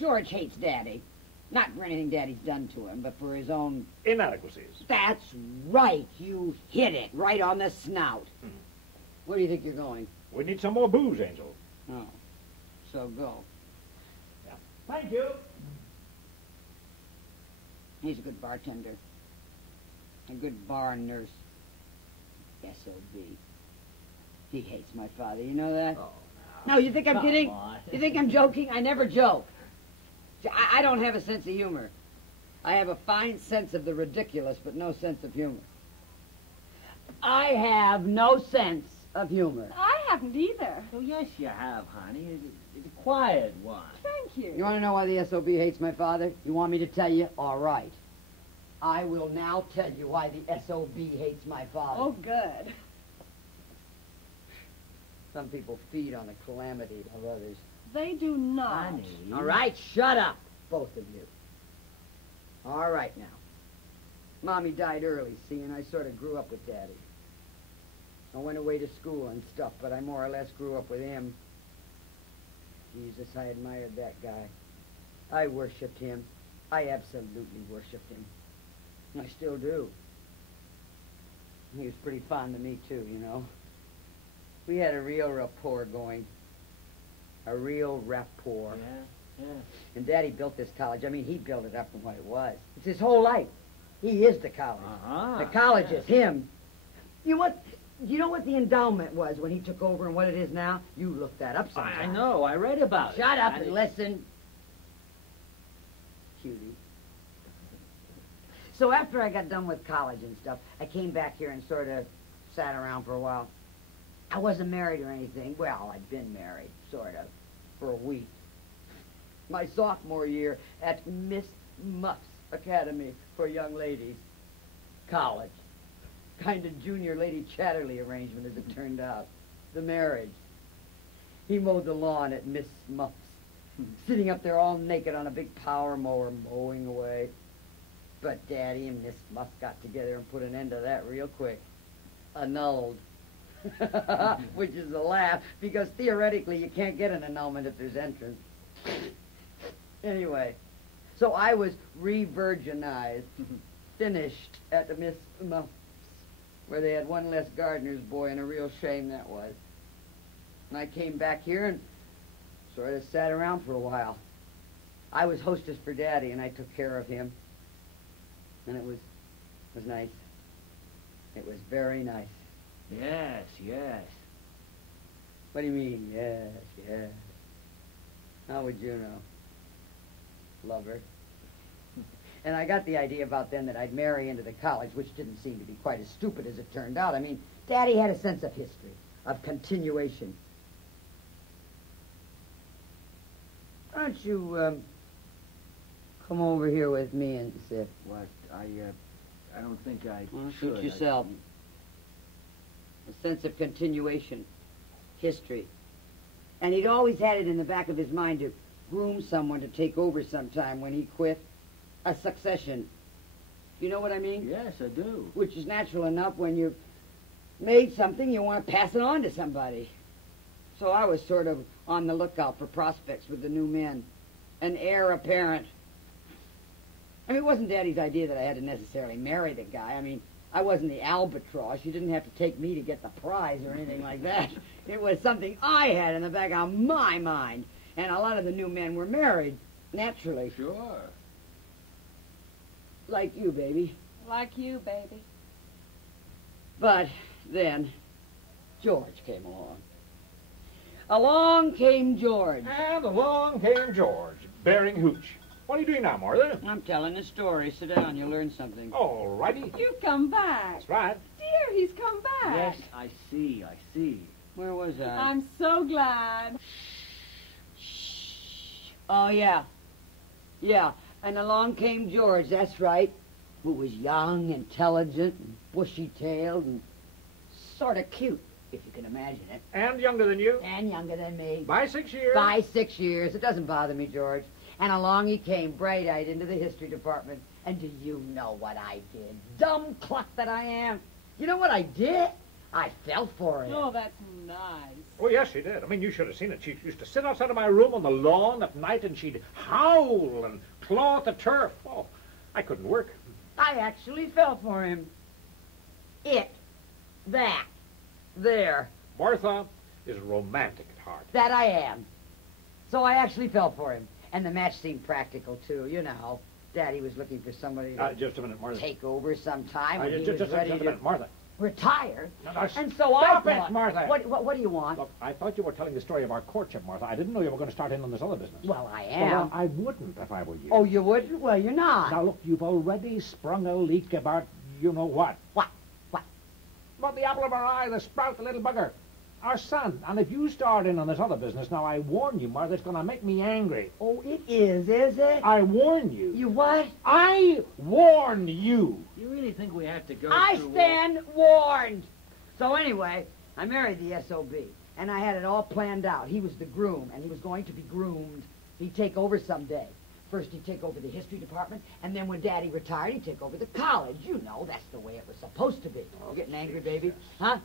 George hates Daddy. Not for anything Daddy's done to him, but for his own... inadequacies. That's right. You hit it right on the snout. Where do you think you're going? We need some more booze, Angel. Oh, so go. Yeah. Thank you. He's a good bartender. A good bar nurse. S.O.B. He hates my father. You know that? Oh, no, you think I'm kidding? on. You think I'm joking? I never joke. See, I don't have a sense of humor. I have a fine sense of the ridiculous, but no sense of humor. I have no sense of humor. I haven't either. Oh, yes, you have, honey. It's a quiet one. Thank you. You want to know why the S.O.B. hates my father? You want me to tell you? All right. I will now tell you why the S.O.B. hates my father. Oh, good. Some people feed on the calamity of others. They do not. Honey. All right, shut up, both of you. All right, now. Mommy died early, see, and I sort of grew up with Daddy. I went away to school and stuff, but I more or less grew up with him. Jesus, I admired that guy. I worshipped him. I absolutely worshipped him. I still do. He was pretty fond of me, too, you know. We had a real rapport going. A real rapport. Yeah. And Daddy built this college. I mean, he built it up from what it was. It's his whole life. He is the college. Uh-huh. The college is him. You know what the endowment was when he took over and what it is now? You looked that up sometime. I know. I read about it. Shut up and listen. Cutie. So after I got done with college and stuff, I came back here and sort of sat around for a while. I wasn't married or anything. Well, I'd been married, sort of, for a week. My sophomore year at Miss Muff's Academy for Young Ladies. College. Kind of junior Lady Chatterley arrangement, as it turned out. The marriage. He mowed the lawn at Miss Muff's, sitting up there all naked on a big power mower, mowing away. But Daddy and Miss Muff got together and put an end to that real quick. Annulled. Which is a laugh, because theoretically you can't get an annulment if there's entrance. Anyway, so I was re-virginized, finished at the Miss Muff's, where they had one less gardener's boy, and a real shame that was. And I came back here and sort of sat around for a while. I was hostess for Daddy, and I took care of him. And it was nice. It was very nice. Yes. What do you mean, yes? How would you know? Lover. And I got the idea about then that I'd marry into the college, which didn't seem to be quite as stupid as it turned out. I mean, Daddy had a sense of history, of continuation. Why don't you, come over here with me and sit? What? I don't think I Well, should. suit yourself. A sense of continuation, history. And he'd always had it in the back of his mind to groom someone to take over sometime when he quit. A succession. You know what I mean? Yes, I do. Which is natural enough when you've made something, you want to pass it on to somebody. So I was sort of on the lookout for prospects with the new men. An heir apparent. I mean, it wasn't Daddy's idea that I had to necessarily marry the guy. I mean, I wasn't the albatross. You didn't have to take me to get the prize or anything like that. It was something I had in the back of my mind. And a lot of the new men were married, naturally. Sure. Like you, baby. Like you, baby. But then, George came along. Along came George. And along came George, bearing hooch. What are you doing now, Martha? I'm telling a story. Sit down, you'll learn something. All righty. You've come back. That's right. Dear, he's come back. Yes, I see. Where was I? I'm so glad. Oh, yeah. Yeah, and along came George, that's right, who was young, intelligent, and bushy-tailed, and sort of cute, if you can imagine it. And younger than you? And younger than me. By 6 years? By 6 years. It doesn't bother me, George. And along he came, bright-eyed, into the history department. And do you know what I did? Dumb cluck that I am. You know what I did? I fell for it. Oh, that's nice. Oh, yes, she did. I mean, you should have seen it. She used to sit outside of my room on the lawn at night, and she'd howl and claw at the turf. Oh, I couldn't work. I actually fell for him. There. Martha is romantic at heart. That I am. So I actually fell for him. And the match seemed practical, too, you know. Daddy was looking for somebody to Just a minute, Martha. take over sometime when he just was a ready minute, to Martha. retire. No, And so stop I it, thought, Martha. What do you want? Look, I thought you were telling the story of our courtship, Martha. I didn't know you were going to start in on this other business. Well, I Well, am. I wouldn't if I were you. Oh, you wouldn't? Well, you're not. Now, look, you've already sprung a leak about you-know-what. What? About the apple of our eye, the sprout, the little bugger. Our son. And if you start in on this other business, now I warn you, Martha, it's going to make me angry. Oh, it is it? I warn you. You what? I warn you. You really think we have to go I through stand warned. So anyway, I married the SOB, and I had it all planned out. He was the groom, and he was going to be groomed. He'd take over someday. First, he'd take over the history department, and then when Daddy retired, he'd take over the college. You know, that's the way it was supposed to be. You getting angry, baby? Huh?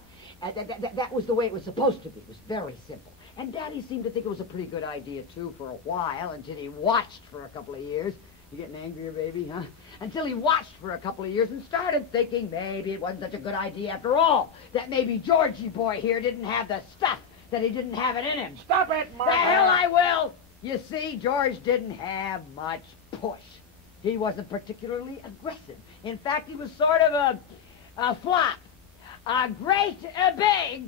That was the way it was supposed to be. It was very simple. And Daddy seemed to think it was a pretty good idea, too, for a while, until he watched for a couple of years. You getting angrier, baby, huh? Until he watched for a couple of years and started thinking maybe it wasn't such a good idea after all. That maybe Georgie boy here didn't have the stuff, that he didn't have it in him. Stop it, Martha. The hell I will! You see, George didn't have much push. He wasn't particularly aggressive. In fact, he was sort of a flop. A great, big